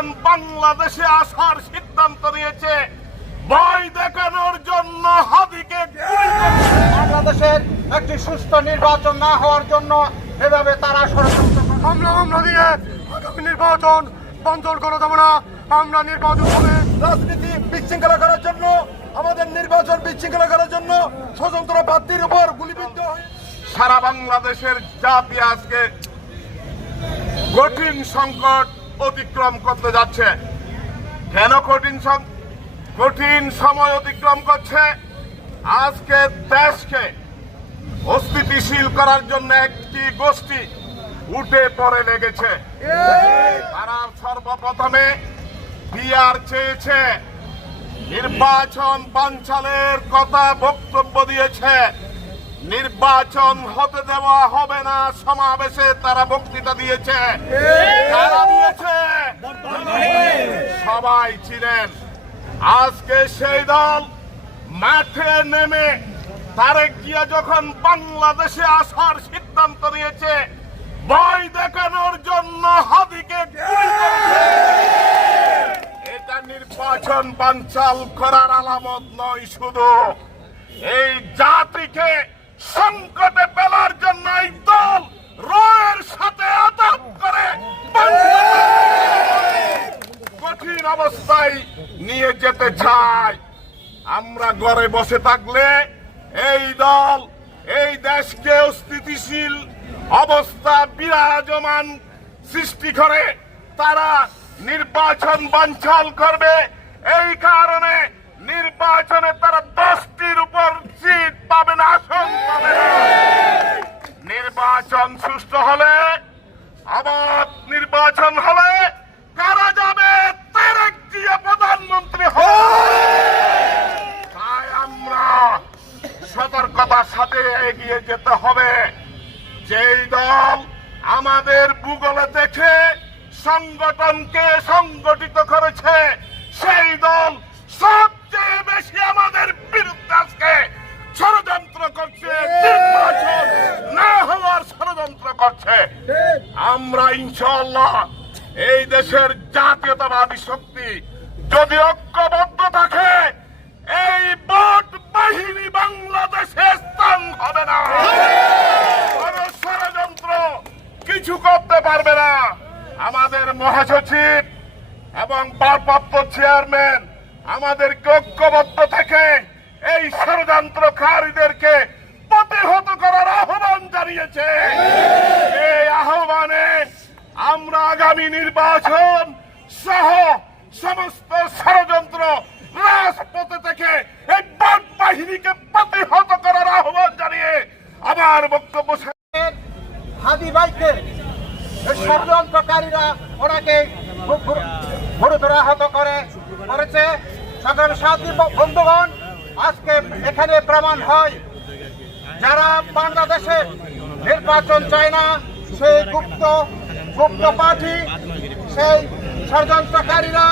যখন বাংলাদেশে আসার সিদ্ধান্ত নিয়েছে ভয় দেখানোর জন্য হাদিকে বাংলাদেশের একটি সুস্থ নির্বাচন না হওয়ার জন্য এভাবে তারা ষড়যন্ত্র হামলা দিয়ে আগামী নির্বাচন বন্ধ করা যাবে না। আমরা নির্বাচন হবে রাজনীতি বিশৃঙ্খলা করার জন্য, আমাদের নির্বাচন বিশৃঙ্খলা করার জন্য স্বতন্ত্র প্রার্থীর উপর গুলিবিদ্ধ হয়। সারা বাংলাদেশের জাতি আজকে কঠিন সংকট অতিক্রম করতে যাচ্ছে। কেন কঠিন সময় অতিক্রম করছে? আজকে দেশকে অস্থিতিশীল করার জন্য একটি গোষ্ঠী উঠে পড়ে লেগেছে। তারা সর্বপ্রথমে বিয়ার চেয়েছে, নির্বাচন বানচালের কথা বক্তব্য দিয়েছে, নির্বাচন হতে দেওয়া হবে না সমাবেশে তারা বক্তৃতা দিয়েছে। তারা দিয়েছে, সবাই ছিলেন। আজকে সেই দল মাঠে নেমে তারেক জিয়া যখন বাংলাদেশে আসার সিদ্ধান্ত নিয়েছে ভয় দেখানোর জন্য হাদিকে এটা নির্বাচন বানচাল করার আলামত নয়, শুধু এই জাতিকে সংকটে ফেলার জন্য এই দল রয়ের সাথে আঘাত করে কঠিন অবস্থায় নিয়ে যেতে চায়। আমরা ঘরে বসে থাকলে এই দল এই দেশকে অস্থিতিশীল অবস্থা বিরাজমান সৃষ্টি করে তারা নির্বাচন বানচাল করবে। এই কারণে নির্বাচনে তারা 10টির উপর সিট পাবে না, আসন পাবে না। নির্বাচন সুষ্ঠু হলে, আবার নির্বাচন হলে কারা যাবে? তারেক জিয়া প্রধানমন্ত্রী হবে। তাই আমরা সতর্কতার সাথে এগিয়ে যেতে হবে। যেই দল আমাদের ভূগোলে দেখে সংগঠনকে সংগঠিত করেছে, সেই দল সবচেয়ে বেশি আমাদের বিরুদ্ধে আজকে ষড়যন্ত্র করছে, নির্বাচন না হওয়ার ষড়যন্ত্র করছে। আমরা ইনশাআল্লাহ এই দেশের জাতীয়তাবাদী শক্তি যদি ঐক্যবদ্ধ থাকে, এই ভোট বাহিনী বাংলাদেশে স্থান হবে না। ষড়যন্ত্র কিছু করতে পারবে না। আমাদের মহাসচিব এবং ভারপ্রাপ্ত চেয়ারম্যান আমাদেরকে ঐক্যবদ্ধ থেকে এই ষড়যন্ত্রকারীদেরকে প্রতিহত করার আহ্বান জানিয়েছে। এই আহ্বানে আমরা আগামী নির্বাচন সহ সমস্ত ষড়যন্ত্র রাজপথে থেকে এই ভোট বাহিনীকে প্রতিহত করার আহ্বান জানিয়ে আমার বক্তব্য হাদি ভাইকে ষড়যন্ত্রকারীরা ওনাকে গুরুতর আহত করেছে। সকল সাথী বন্ধুগণ, আজকে এখানে প্রমাণ হয় যারা বাংলাদেশে নির্বাচন চায় না, সেই গুপ্ত পার্টি, সেই ষড়যন্ত্রকারীরা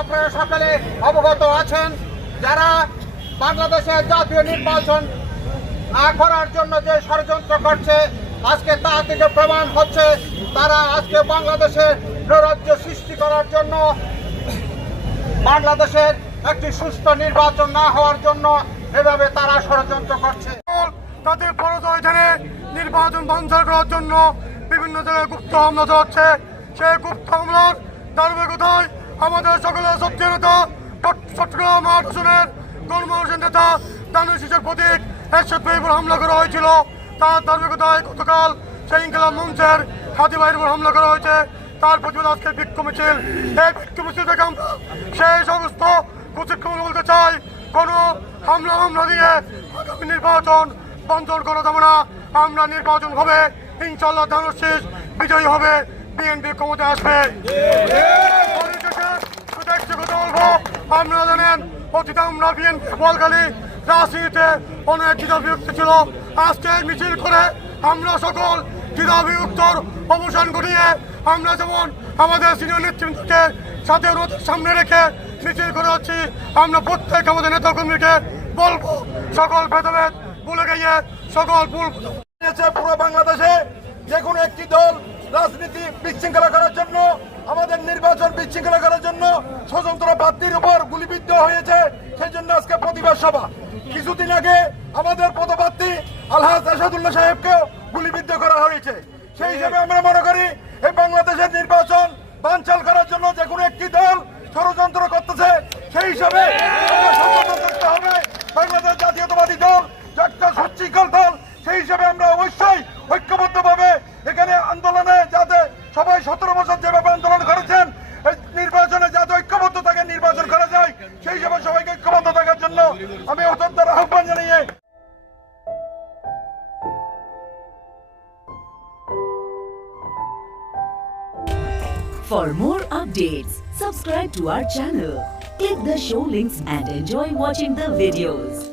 আপনারা সকলে অবগত আছেন। যারা বাংলাদেশের জাতীয় নির্বাচন না করার জন্য যে ষড়যন্ত্র করছে, আজকে তা থেকে প্রমাণ হচ্ছে তারা আজকে বাংলাদেশে নৈরাজ্য সৃষ্টি করার জন্য, বাংলাদেশের একটি সুস্থ নির্বাচন না হওয়ার জন্য এভাবে তারা ষড়যন্ত্র করছে। তাদের পরাজয় জেনে নির্বাচন বানচাল করার জন্য বিভিন্ন জায়গায় গুপ্ত হামলা চালাচ্ছে। সেই গুপ্ত হামলার ধারাবাহিকতায় আমাদের সকলের শক্তির নেতা চট্টগ্রাম ৮ আসনের গণমানুষের নেতা দানুশ শিশুর প্রতীক এরশাদ ভাইয়ের উপর হামলা করা হয়েছিল। তার ধারাবাহিকতায় গতকাল সেই ইনকিলাব মঞ্চের হাদি ভাইয়ের উপর হামলা করা হয়েছে। তার প্রতিবাদ আজকে বিক্ষোভ মিছিল। এই বিক্ষোভ মিছিল থেকে আমরা সেই সমস্ত কুচিৎকার বলতে চাই, কোনো হামলা দিয়ে আগামী নির্বাচন বন্ধ করা যাবে না। আমরা নির্বাচন হবে, ইনশাআল্লাহ দানুশ শীষ বিজয়ী হবে, বিএনপি ক্ষমতায় আসবে। আপনারা জানেন অতীতে আমরা বিএনপি বলখালি রাজনীতিতে অনেক দ্বিধা বিভক্তি ছিল। আজকে মিছিল করে আমরা সকল দ্বিধা বিভক্তর অবসান ঘটিয়ে আমরা যেমন আমাদের সিনিয়র নেতৃত্বকে সাথে সামনে রেখে মিছিল করে যাচ্ছি। আমরা প্রত্যেক আমাদের নেতাকর্মীকে বলবো সকল ভেদাভেদ ভুলে গিয়ে সকল ভুল পুরো বাংলাদেশে যে কোনো একটি দল রাজনীতি বিশৃঙ্খলা করার জন্য, আমাদের নির্বাচন বিশৃঙ্খলা করার জন্য স্বতন্ত্র প্রার্থীর উপর গুলিবিদ্ধ হয়েছে, সেই জন্য আজকে প্রতিবাদ সভা। কিছুদিন আগে আমাদের পদপ্রার্থী আলহাজ আসাদুল্লাহ সাহেবকেও গুলিবিদ্ধ করা হয়েছে। সেই হিসেবে আমরা মনে করি এই বাংলাদেশের নির্বাচন বানচাল করার জন্য যে কোনো একটি দল ষড়যন্ত্র করতেছে। সেই হিসাবে আমরা সচেতন থাকতে হবে। বাংলাদেশ জাতীয়তাবাদী দল একটা সুশৃঙ্খল দল, সেই হিসাবে আমরা অবশ্যই ঐক্যবদ্ধভাবে এখানে আন্দোলনে যাতে সবাই 17 বছর যেভাবে আন্দোলন করেছেন এই নির্বাচনে যাতে ঐক্যবদ্ধ থাকে, নির্বাচন করা যায়, সেই হিসাবে সবাইকে ঐক্যবদ্ধ থাকার জন্য আমি অত্যন্ত আহ্বান জানিয়ে For more updates, subscribe to our channel, click the show links and enjoy watching the videos.